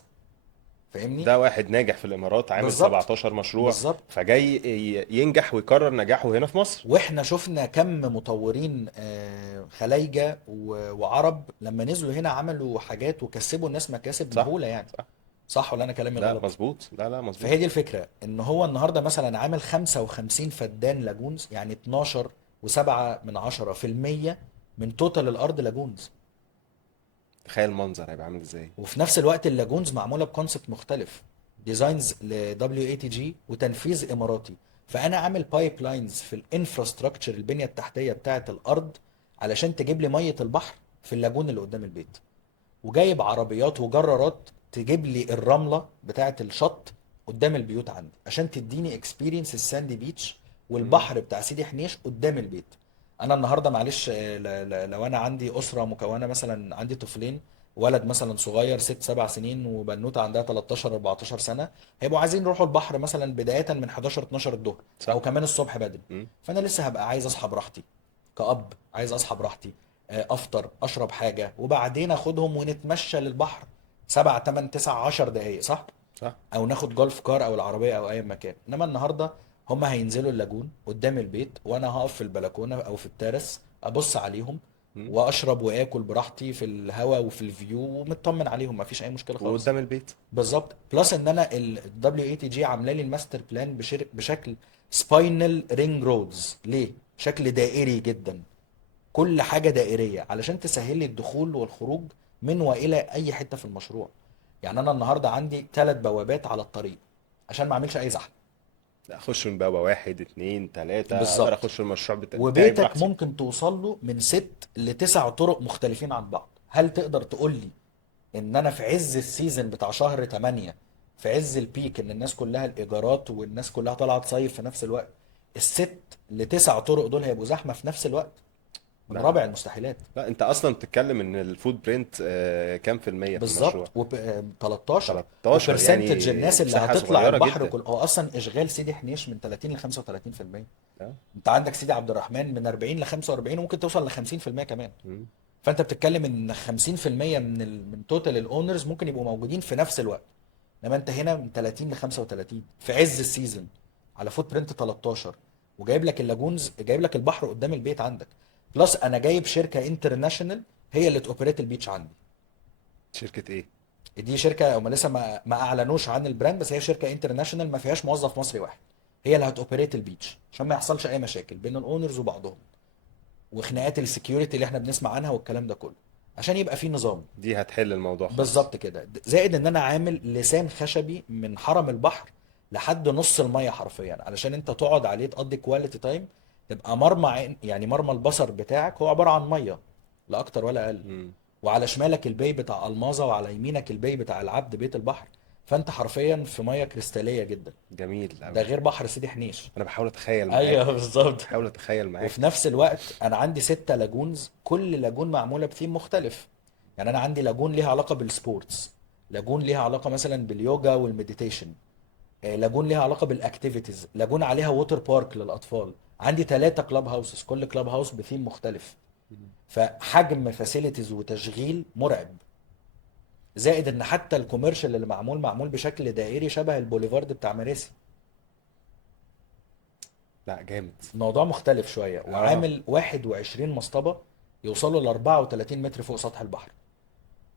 فاهمني. ده واحد ناجح في الامارات عامل بالظبط. 17 مشروع، بالظبط. فجاي ينجح ويكرر نجاحه هنا في مصر. واحنا شفنا كم مطورين خلايجة وعرب لما نزلوا هنا عملوا حاجات وكسبوا الناس مكاسب صح. مهولة يعني. صح. صح ولا انا كلامي لا غلط؟ مظبوط، لا لا فهي مظبوط. دي الفكرة، ان هو النهاردة مثلا عامل 55 فدان لاجونز، يعني 12.7% من توتال الارض لاجونز. تخيل المنظر هيبقى عامل ازاي. وفي نفس الوقت اللاجونز معمولة بكونسبت مختلف، ديزاينز ل WATG وتنفيذ اماراتي. فانا عامل بايب لاينز في الانفراستراكشر، البنيه التحتيه بتاعه الارض، علشان تجيب لي ميه البحر في اللاجون اللي قدام البيت. وجايب عربيات وجرارات تجيب لي الرمله بتاعه الشط قدام البيوت عندي، عشان تديني اكسبيرينس الساندي بيتش مم. والبحر بتاع سيدي حنيش قدام البيت. انا النهارده معلش لو انا عندي اسره مكونه، مثلا عندي طفلين، ولد مثلا صغير 6 7 سنين وبنوته عندها 13 14 سنه، هيبقوا عايزين يروحوا البحر مثلا بدايه من 11 12 الظهر صح. او كمان الصبح بدري. مم. فانا لسه هبقى عايز اصحى براحتي، كأب عايز اصحى براحتي، افطر اشرب حاجه وبعدين اخدهم ونتمشى للبحر 7 8 9 10 دقائق، صح؟ صح. او ناخد جولف كار او العربيه او اي مكان. انما النهارده هم هينزلوا اللاجون قدام البيت، وانا هقف في البلكونه او في الترس ابص عليهم مم. واشرب واكل براحتي في الهواء وفي الفيو ومطمن عليهم، مفيش اي مشكله خالص. وقدام البيت. بالظبط. بلس ان انا ال WATG عامله لي الماستر بلان بشكل سباينال رينج رودز. ليه؟ شكل دائري جدا، كل حاجه دائريه علشان تسهل لي الدخول والخروج من والى اي حته في المشروع. يعني انا النهارده عندي 3 بوابات على الطريق عشان ما اعملش اي زحمه. لا، اخش من بابا واحد اتنين تلاتة، اقدر بالظبط. اخش المشروع بتاعي وبيتك براحتي. ممكن توصل له من 6 ل9 طرق مختلفين عن بعض. هل تقدر تقول لي ان انا في عز السيزون بتاع شهر 8، في عز البيك ان الناس كلها الايجارات والناس كلها طالعه تصيف في نفس الوقت، ال6 ل9 طرق دول هيبقوا زحمه في نفس الوقت؟ من لا رابع لا المستحيلات. لا، انت اصلا بتتكلم ان الفود برنت كام في المية في المشروع؟ بالظبط. 13. 13 وبرسنتج يعني الناس اللي مساحة هتطلع صغيرة البحر جدا. كله، هو اصلا اشغال سيدي حنيش من 30 ل 35%. آه. انت عندك سيدي عبد الرحمن من 40 ل 45 وممكن توصل ل 50% كمان. مم. فانت بتتكلم ان 50% من توتال الاونرز ممكن يبقوا موجودين في نفس الوقت. انما انت هنا من 30 ل 35 في عز السيزون على فوت برنت 13، وجايب لك اللاجونز، جايب لك البحر قدام البيت عندك. بلس انا جايب شركه انترناشونال هي اللي توبريت البيتش عندي. شركة ايه؟ دي شركه هم لسه ما اعلنوش عن البراند، بس هي شركه انترناشونال ما فيهاش موظف مصري واحد. هي اللي هتوبريت البيتش عشان ما يحصلش اي مشاكل بين الاونرز وبعضهم، وخناقات السكيورتي اللي احنا بنسمع عنها والكلام ده كله، عشان يبقى في نظام. دي هتحل الموضوع خالص. بالظبط كده. زائد ان انا عامل لسان خشبي من حرم البحر لحد نص الميه حرفيا، علشان انت تقعد عليه تقضي كواليتي تايم، تبقى مرمى يعني مرمى البصر بتاعك هو عباره عن ميه، لا اكتر ولا اقل. مم. وعلى شمالك الباي بتاع الماظة وعلى يمينك الباي بتاع العبد بيت البحر. فانت حرفيا في ميه كريستاليه جدا. جميل ده قوي. غير بحر سيدي حنيش. انا بحاول اتخيل ايوه معاك. بالظبط. بحاول اتخيل وفي معاك. نفس الوقت انا عندي 6 لاجونز، كل لاجون معموله بثيم مختلف. يعني انا عندي لاجون ليها علاقه بالسبورتس، لاجون ليها علاقه مثلا باليوجا والمديتيشن، لاجون ليها علاقه بالاكتيفيتيز، لاجون عليها ووتر بارك للاطفال، عندي 3 كلاب هاوسز، كل كلاب هاوس بثيم مختلف. فحجم فاسيلتيز وتشغيل مرعب، زائد ان حتى الكوميرشال اللي معمول بشكل دائري شبه البوليفارد بتاع مراسي. لا جامد. الموضوع مختلف شويه، اه وعامل 21 مصطبه يوصلوا ل 34 متر فوق سطح البحر.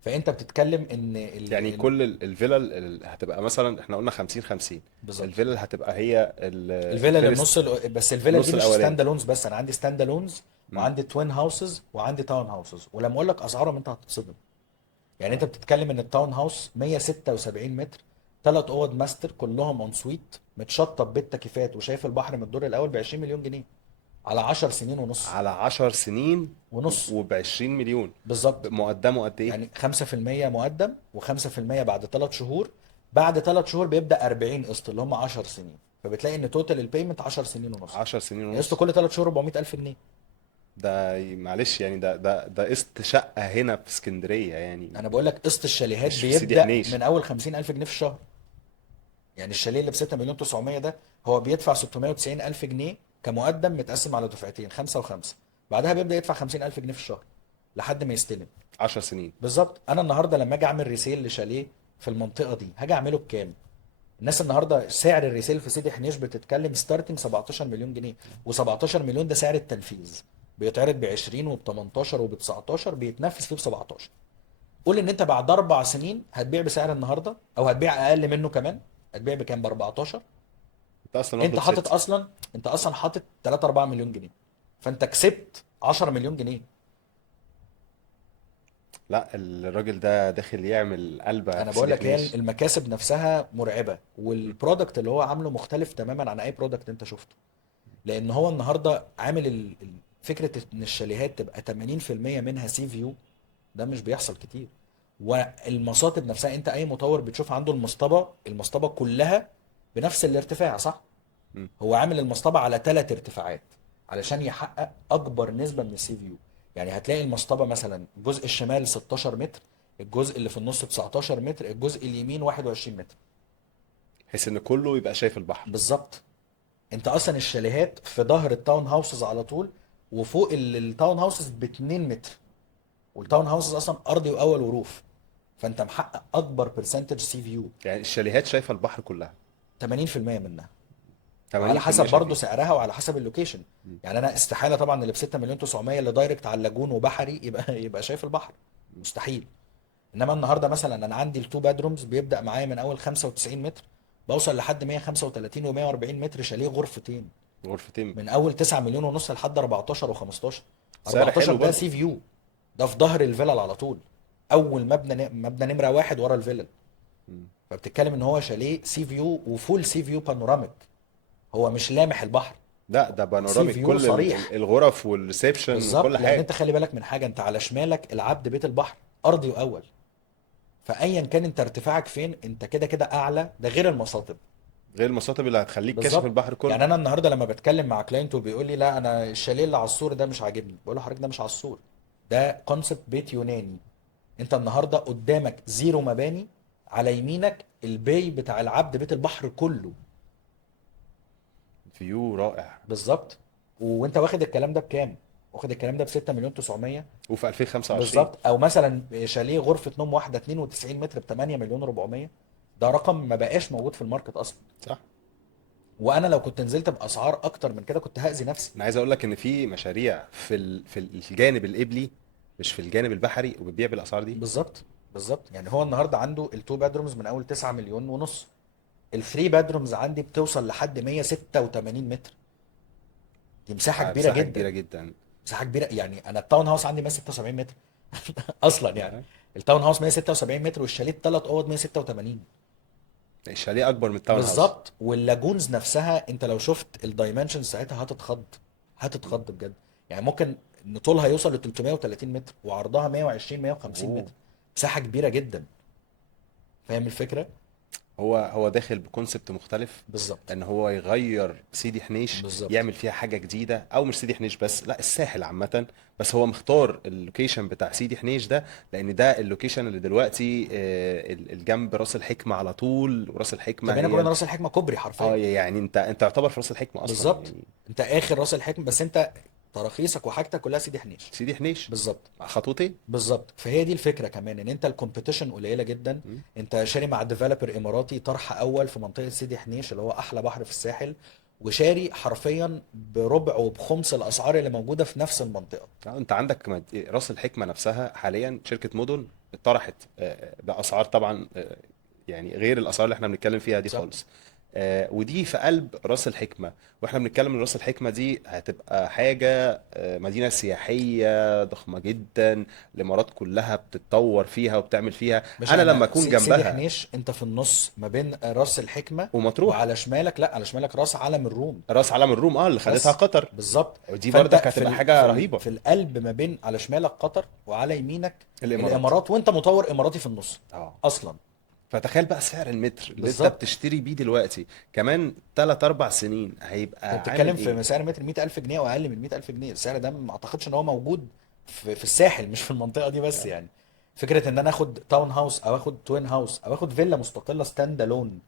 فانت بتتكلم ان يعني كل الفيلا هتبقى مثلا، احنا قلنا 50 50. بالظبط. الفيلا اللي هتبقى هي الفيلا اللي الفيرست، النص بس الفيلا دي النص مش الاولاني. ستاند الونز، بس انا عندي ستاند الونز مم. وعندي توين هاوسز وعندي تاون هاوسز، ولما اقول لك اسعارهم انت هتتصدم. يعني انت اه بتتكلم ان التاون هاوس 176 متر، 3 اوض ماستر كلهم اون سويت، متشطب بالتكييفات وشايف البحر من الدور الاول ب 20 مليون جنيه على 10 سنين ونص. على 10 سنين ونص وب 20 مليون. بالظبط. مقدمه قد ايه؟ يعني 5% مقدم و5% بعد 3 شهور. بعد 3 شهور بيبدأ 40 قسط اللي هم 10 سنين، فبتلاقي ان توتال البيمنت 10 سنين ونص. 10 سنين يعني قسط ونص. كل 3 شهور 400,000 جنيه. ده معلش يعني، ده قسط شقه هنا في اسكندريه يعني، انا بقول لك قسط الشاليهات مش في سيدي بيبدأ حنيش. من اول 50,000 جنيه في الشهر. يعني الشاليه اللي ب 6 مليون 900 ده هو بيدفع 690 ألف جنيه كمقدم متقسم على دفعتين، خمسة وخمسة. بعدها بيبدأ يدفع 50 ألف جنيه في الشهر لحد ما يستلم. 10 سنين. بالظبط. أنا النهاردة لما أجي أعمل ريسيل لشاليه في المنطقة دي هاجي أعمله بكام؟ الناس النهارده سعر الريسيل في سيدي حنيش بتتكلم ستارتنج 17 مليون جنيه، و17 مليون ده سعر التنفيذ. بيتعرض ب 20 وب 18 وب 19، بيتنفذ فيه ب 17. قول ان انت بعد 4 سنين هتبيع بسعر النهارده او هتبيع اقل منه كمان. هتبيع بكام؟ ب 14. انت اصلا واخده انت حاطط بست. اصلا انت اصلا حاطط 3 4 مليون جنيه، فانت كسبت 10 مليون جنيه. لا الراجل ده داخل يعمل قلبة انا في بقول سيدي لك هي حنيش. المكاسب نفسها مرعبه، والبرودكت اللي هو عامله مختلف تماما عن اي برودكت انت شفته. لان هو النهارده عامل فكره ان الشاليهات تبقى 80% منها سي فيو. ده مش بيحصل كتير. والمصاطب نفسها، انت اي مطور بتشوف عنده المصطبه كلها بنفس الارتفاع، صح؟ مم. هو عامل المصطبة على 3 ارتفاعات علشان يحقق اكبر نسبة من السي فيو. يعني هتلاقي المصطبة مثلا الجزء الشمال 16 متر، الجزء اللي في النص 19 متر، الجزء اليمين 21 متر. بحيث ان كله يبقى شايف البحر. بالظبط. انت اصلا الشاليهات في ظهر التاون هاوسز على طول، وفوق التاون هاوسز ب 2 متر، والتاون هاوسز اصلا ارضي واول وروف. فانت محقق اكبر برسنتج سي فيو. يعني الشاليهات شايفة البحر كلها. 80% منها. وعلى 80% حسب برضه شايفين. سعرها وعلى حسب اللوكيشن. مم. يعني انا استحاله طبعا اللي ب 6 مليون 900 اللي دايركت على اللاجون وبحري يبقى شايف البحر. مستحيل. انما النهارده مثلا انا عندي التو بادرومز بيبدا معايا من اول 95 متر، بوصل لحد 135 و140 متر شاليه غرفتين، غرفتين. من اول 9 مليون ونص لحد 14 و15. سعر 14 حلو ده برضو. سي فيو. ده في ظهر الفيلل على طول، اول مبنى نمره واحد ورا الفيلل. مم. فبتتكلم ان هو شاليه سي فيو وفول سي فيو بانوراميك. هو مش لامح البحر، لا ده سي بانوراميك، فيو كل صريح. الغرف والريسبشن وكل بالظبط. لان حاجة. انت خلي بالك من حاجه، انت على شمالك العبد بيت البحر، ارضي واول. فايا كان انت ارتفاعك فين، انت كده كده اعلى، ده غير المصاطب. غير المصاطب اللي هتخليك كاشف بالظبط. البحر كله. يعني انا النهارده لما بتكلم مع كلاينت وبيقول لي لا انا الشاليه اللي على السور ده مش عاجبني، بقول له حضرتك ده مش على السور، ده كونسبت بيت يوناني. انت النهارده قدامك زيرو مباني، على يمينك الباي بتاع العبد بيت البحر كله. فيو رائع. بالظبط. وانت واخد الكلام ده بكام؟ واخد الكلام ده ب 6 مليون 900. وفي 2025. بالظبط. او مثلا شاليه غرفه نوم واحده 92 متر ب 8 مليون 400. ده رقم ما بقاش موجود في الماركت اصلا. صح. وانا لو كنت نزلت باسعار اكتر من كده كنت هاذي نفسي. انا عايز اقول لك ان في مشاريع في الجانب القبلي، مش في الجانب البحري، وبتبيع بالاسعار دي. بالظبط. بالظبط. يعني هو النهارده عنده التو بادرومز من اول 9 مليون ونص، الثري بادرومز عندي بتوصل لحد 186 متر. دي مساحه كبيره مساحة جدا. كبيرة جدا. مساحه كبيره. يعني انا التاون هاوس عندي 176 متر اصلا يعني. آه. التاون هاوس 176 متر، والشاليه الثلاث اوض 186. الشاليه اكبر من التاون هاوس. بالظبط. واللاجونز نفسها انت لو شفت الدايمنشنز ساعتها هتتخض. هتتخض بجد. يعني ممكن ان طولها يوصل ل 330 متر وعرضها 120 150 اوه. متر. مساحه كبيره جدا. فاهم الفكره؟ هو داخل بكونسبت مختلف، بالظبط. ان هو يغير سيدي حنيش، بالظبط. يعمل فيها حاجه جديده، او مش سيدي حنيش بس، لا الساحل عامه. بس هو مختار اللوكيشن بتاع سيدي حنيش ده لان ده اللوكيشن اللي دلوقتي الجنب راس الحكمه على طول، وراس انت الحكمه بينك هي وبين راس الحكمه كوبري اه حرفيا. يعني انت يعتبر في راس الحكمه اصلا بالظبط. يعني. انت اخر راس الحكمه، بس انت تراخيصك وحاجتك كلها سيدي حنيش. سيدي حنيش بالظبط. خطوتين. بالظبط. فهي دي الفكره كمان، ان انت الكومبيتيشن قليله جدا. م. انت شاري مع ديفلوبر اماراتي طرح اول في منطقه سيدي حنيش اللي هو احلى بحر في الساحل، وشاري حرفيا بربع وبخمس الاسعار اللي موجوده في نفس المنطقه. انت عندك راس الحكمه نفسها حاليا شركه مدن طرحت باسعار طبعا يعني غير الاسعار اللي احنا بنتكلم فيها دي صح. خالص. ودي في قلب راس الحكمه، واحنا بنتكلم ان راس الحكمه دي هتبقى حاجه مدينه سياحيه ضخمه جدا. الامارات كلها بتتطور فيها وبتعمل فيها. باشا انا لما انا اكون سيدي جنبها حنيش انت في النص ما بين راس الحكمه، ومطروح، وعلى شمالك، لا على شمالك راس علم الروم. راس علم الروم اللي خدتها بس قطر. بالظبط. ودي فانت برضك هتبقى حاجه رهيبه. في القلب ما بين على شمالك قطر وعلى يمينك الامارات. الامارات، وانت مطور اماراتي في النص اه. اصلا. فتخيل بقى سعر المتر اللي انت بالظبط. بتشتري بيه دلوقتي كمان 3 4 سنين انت هيبقى بتتكلم عامل في ايه؟ سعر متر 100,000 جنيه او اقل من 100,000 جنيه. السعر ده ما اعتقدش ان هو موجود في الساحل، مش في المنطقه دي بس يعني. فكره ان انا اخد تاون هاوس او اخد توين هاوس او اخد فيلا مستقله ستاند الون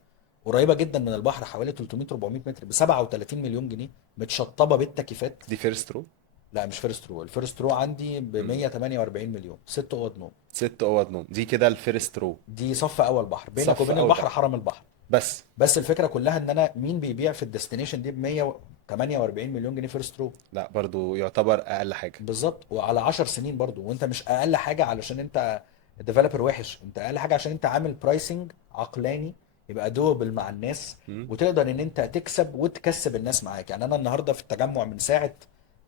قريبه جدا من البحر حوالي 300 400 متر ب 37 مليون جنيه متشطبه بالتكييفات. دي فيرست رو. لا مش فيرست رو، الفيرست رو عندي ب 148 مليون، ست اوض نوم. 6 اوض نوم دي كده الفيرست رو. دي صف اول بحر، بينك صف وبين اول البحر بحر حرم البحر. بس. بس الفكره كلها ان انا مين بيبيع في الديستنيشن دي ب 148 مليون جنيه فيرست رو. لا برضو يعتبر اقل حاجه. بالظبط. وعلى 10 سنين برضو، وانت مش اقل حاجه علشان انت ديفلوبر وحش، انت اقل حاجه عشان انت عامل برايسنج عقلاني يبقى دوبل مع الناس، مم. وتقدر ان انت تكسب وتكسب الناس معاك. يعني انا النهارده في التجمع من ساعه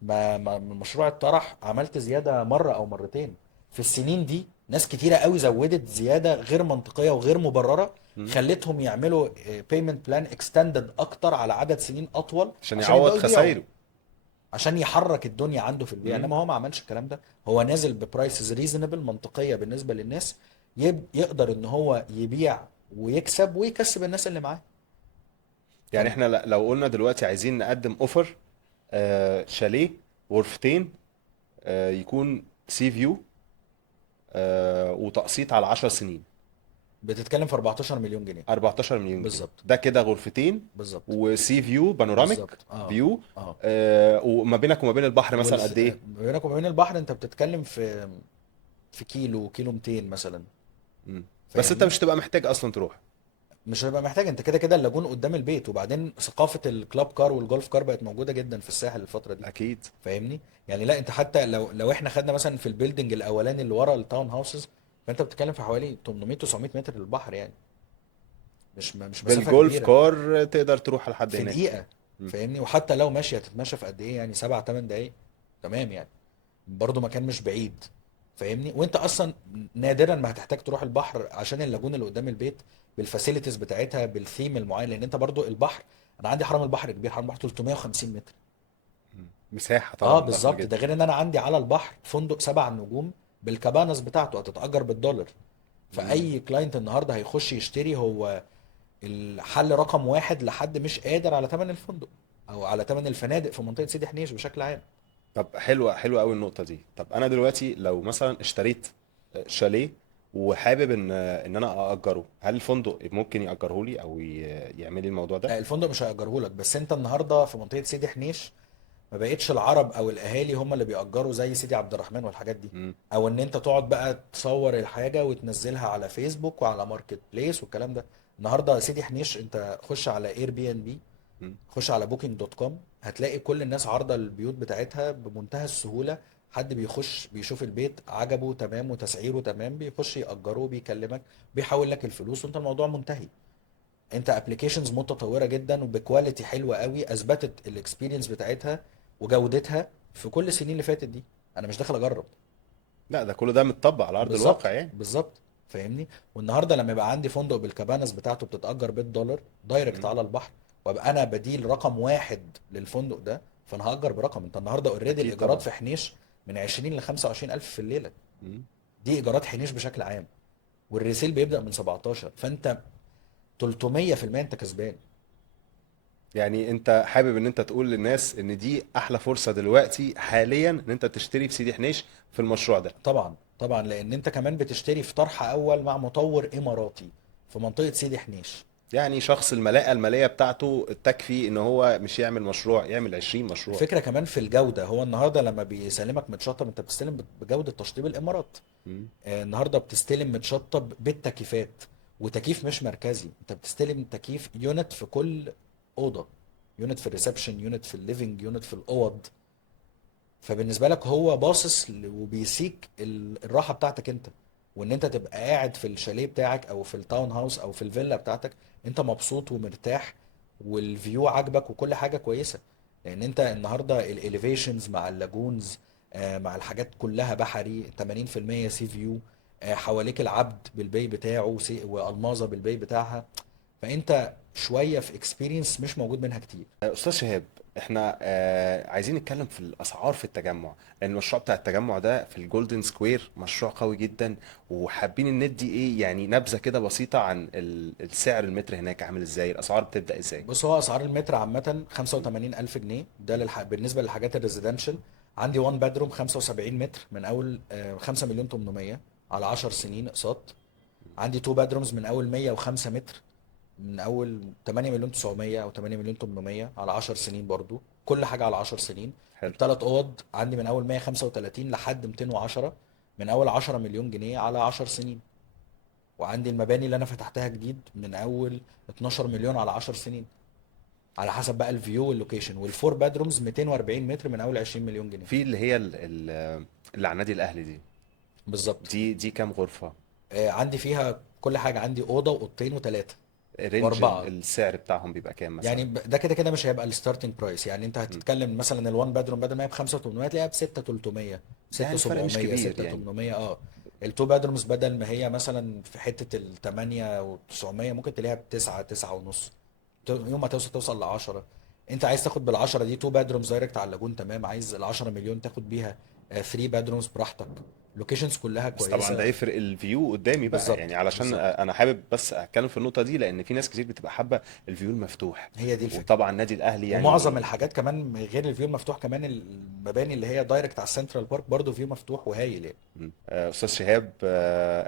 ما المشروع اتطرح عملت زياده مره او مرتين في السنين دي. ناس كتيره قوي زودت زياده غير منطقيه وغير مبرره، مم. خلتهم يعملوا بيمنت بلان اكستندد اكتر على عدد سنين اطول عشان عشان يعوض يبداوا يبيعوا، خسايره. عشان يحرك الدنيا عنده في البيع. مم. انما هو ما عملش الكلام ده، هو نازل ببرايسز ريزونبل منطقيه بالنسبه للناس، يقدر ان هو يبيع ويكسب ويكسب الناس اللي معاه. يعني فانت احنا لو قلنا دلوقتي عايزين نقدم اوفر شاليه غرفتين يكون سي فيو وتقسيط على 10 سنين، بتتكلم في 14 مليون جنيه. 14 مليون جنيه. بالظبط. ده كده غرفتين بالظبط. وسي فيو بانوراميك بالظبط. اه. فيو. اه. وما بينك وما بين البحر مثلا والف... قد ايه؟ بينك وبين البحر انت بتتكلم في كيلو 200 مثلا. مم. بس انت فاهمني؟ مش هتبقى محتاج اصلا تروح. مش هيبقى محتاج، انت كده كده اللاجون قدام البيت. وبعدين ثقافه الكلاب كار والجولف كار بقت موجوده جدا في الساحل الفتره دي. اكيد. فاهمني؟ يعني لا انت حتى لو احنا خدنا مثلا في البيلدنج الاولاني اللي ورا التاون هاوسز، فانت بتتكلم في حوالي 800 900 متر للبحر يعني، مش مسافه بالجولف كبيره. كار تقدر تروح لحد في هناك. دقيقه. مم. فاهمني؟ وحتى لو ماشي هتتمشى في قد ايه يعني 7 8 دقايق. تمام يعني. برضو مكان مش بعيد. فاهمني؟ وانت اصلا نادرا ما هتحتاج تروح البحر عشان اللاجون اللي قدام البيت بالفاسيلتيز بتاعتها بالثيم المعين، لان انت برضو البحر، انا عندي حرم البحر كبير، حرم البحر 350 متر. مساحة اه طبعا ضخمة بالظبط. ده جدا. غير ان انا عندي على البحر فندق 7 نجوم بالكبانس بتاعته هتتأجر بالدولار. مم. فأي كلاينت النهارده هيخش يشتري، هو الحل رقم واحد لحد مش قادر على ثمن الفندق او على ثمن الفنادق في منطقة سيدي حنيش بشكل عام. طب حلوة حلوة قوي النقطة دي. طب انا دلوقتي لو مثلا اشتريت شاليه وحابب ان انا اجره، هل الفندق ممكن ياجره لي او يعمل لي الموضوع ده؟ الفندق مش هيأجره لك، بس انت النهارده في منطقة سيدي حنيش ما بقتش العرب او الاهالي هم اللي بيأجروا زي سيدي عبد الرحمن والحاجات دي، مم. او ان انت تقعد بقى تصور الحاجه وتنزلها على فيسبوك وعلى ماركت بليس والكلام ده. النهارده سيدي حنيش انت خش على اير بي ان بي، مم. خش على بوكينج دوت كوم، هتلاقي كل الناس عارضه البيوت بتاعتها بمنتهى السهوله. حد بيخش بيشوف البيت عجبه تمام وتسعيره تمام، بيخش يأجره، بيكلمك، بيحول لك الفلوس وانت الموضوع منتهي. انت ابلكيشنز متطوره جدا وبكواليتي حلوه قوي، اثبتت الاكسبيرينس بتاعتها وجودتها في كل السنين اللي فاتت دي. انا مش داخل اجرب. لا ده كله ده متطبق على ارض الواقع بالظبط. يعني. بالظبط. فاهمني؟ والنهارده لما يبقى عندي فندق بالكبانس بتاعته بتتأجر بالدولار دايركت مم. على البحر، وابقى انا بديل رقم واحد للفندق ده، فانا هأجر برقم. انت النهارده اوريدي اكيد الايجارات طبعا. في حنيش من 20 ل 25 الف في الليله. مم. دي ايجارات حنيش بشكل عام، والريسيل بيبدأ من 17. فانت 300% انت كسبان. يعني انت حابب ان انت تقول للناس ان دي احلى فرصة دلوقتي حاليا ان انت تشتري في سيدي حنيش في المشروع ده؟ طبعا طبعا، لان انت كمان بتشتري في طرح اول مع مطور اماراتي في منطقة سيدي حنيش. يعني شخص الملاءة المالية بتاعته تكفي ان هو مش يعمل مشروع، يعمل 20 مشروع. الفكرة كمان في الجودة، هو النهاردة لما بيسلمك متشطب انت بتستلم بجودة تشطيب الامارات. مم. النهاردة بتستلم متشطب بالتكييفات، وتكييف مش مركزي، انت بتستلم تكييف يونت في كل أوضة، يونت في الريسبشن، يونت في الليفينج، يونت في الأوض. فبالنسبة لك هو باصص وبيسيك الراحة بتاعتك انت، وان انت تبقى قاعد في الشاليه بتاعك او في التاون هاوس او في الفيلا بتاعتك انت مبسوط ومرتاح، والفيو عاجبك وكل حاجة كويسة. لان انت النهاردة الاليفيشنز مع اللاجونز، مع الحاجات كلها بحري 80% سي فيو، حواليك العبد بالبي بتاعه والمازة بالبي بتاعها. فانت شوية في اكسبيرينس مش موجود منها كتير. استاذ شهاب، احنا عايزين نتكلم في الاسعار في التجمع، لان المشروع بتاع التجمع ده في الجولدن سكوير مشروع قوي جدا، وحابين ان ندي ايه يعني نبذة كده بسيطة عن السعر المتر هناك عامل ازاي، الاسعار بتبدأ ازاي؟ بص، هو اسعار المتر عامه 85,000 جنيه ده بالنسبه للحاجات الريزيدنشال. عندي 1 بدروم 75 متر من اول 5 مليون 800 على 10 سنين اقساط. عندي 2 بدرومز من اول 105 متر من اول 8 مليون 900 او 8 مليون 800 على 10 سنين برضو، كل حاجه على 10 سنين. حلو. الثلاث اوض عندي من اول 135 لحد 210 من اول 10 مليون جنيه على 10 سنين. وعندي المباني اللي انا فتحتها جديد من اول 12 مليون على 10 سنين، على حسب بقى الفيو واللوكيشن. والفور بادرومز 240 متر من اول 20 مليون جنيه. في اللي هي اللي على النادي الاهلي دي، بالظبط. دي كام غرفة؟ عندي فيها كل حاجه، عندي اوضه واوضتين وثلاثه رينج واربعه. السعر بتاعهم بيبقى كام يعني مثلا؟ ده كده كده مش هيبقى الستارتنج برايس. يعني انت مم. هتتكلم مثلا الوان بادروم بدل ما هي ب 5800 هتلاقيها ب 6300، يعني الفرق مش 6700، كبير يعني. 6800. اه. التو بادرومز بدل ما هي مثلا في حته ال 8 و900 ممكن تلاقيها ب 9، 9 ونص. يوم ما توصل ل 10. انت عايز تاخد بال 10 دي 2 بادرومز دايركت على اللاجون تمام، عايز ال 10 مليون تاخد بيها 3 بادرومز براحتك. لوكيشنز كلها بس طبعا ده كويسه. يفرق الفيو قدامي بقى، يعني بالظبط علشان بالظبط. انا حابب بس اتكلم في النقطه دي، لان في ناس كتير بتبقى حابه الفيو المفتوح. هي دي الفكره. وطبعا النادي الاهلي ومعظم يعني. الحاجات كمان غير الفيو المفتوح، كمان المباني اللي هي دايركت على السنترال بارك برضو فيو مفتوح وهايل يعني. استاذ شهاب،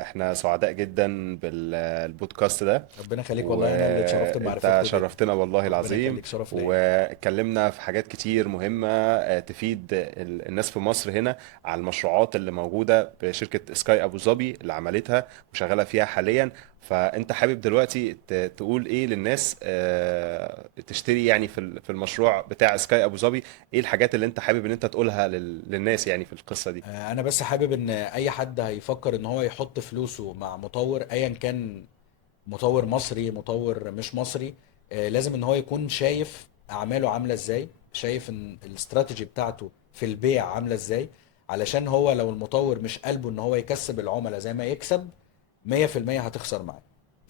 احنا سعداء جدا بالبودكاست ده، ربنا يخليك، والله انا اللي اتشرفت وانت بمعرفتكم جدا. شرفتنا والله ربنا العظيم. يخليك، شرف ليا. واتكلمنا في حاجات كتير مهمة تفيد الناس في مصر هنا، على المشروعات اللي موجودة بشركة سكاي أبو ظبي اللي عملتها وشغالة فيها حاليا. فأنت حابب دلوقتي تقول إيه للناس تشتري يعني في المشروع بتاع سكاي أبو ظبي؟ إيه الحاجات اللي أنت حابب إن أنت تقولها للناس يعني في القصة دي؟ انا بس حابب ان اي حد هيفكر ان هو يحط فلوسه مع مطور ايا كان، مطور مصري مطور مش مصري، لازم ان هو يكون شايف اعماله عامله ازاي، شايف ان الاستراتيجي بتاعته في البيع عامله ازاي. علشان هو لو المطور مش قلبه ان هو يكسب العملاء زي ما يكسب، 100% هتخسر معاه.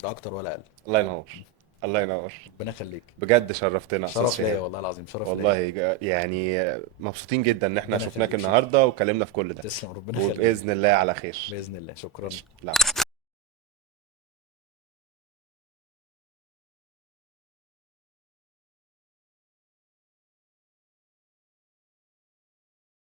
لا اكتر ولا اقل. الله ينور. الله ينور. ربنا يخليك. بجد شرفتنا يا أستاذ شرف ليا شهاب. والله العظيم، شرف ليا. والله يعني مبسوطين جدا ان احنا ربنا شفناك يخليك، شكرا. النهارده وكلمنا في كل ده. تسلم، ربنا يخليك. وبإذن الله على خير. باذن الله، شكرا. ماشي. لا.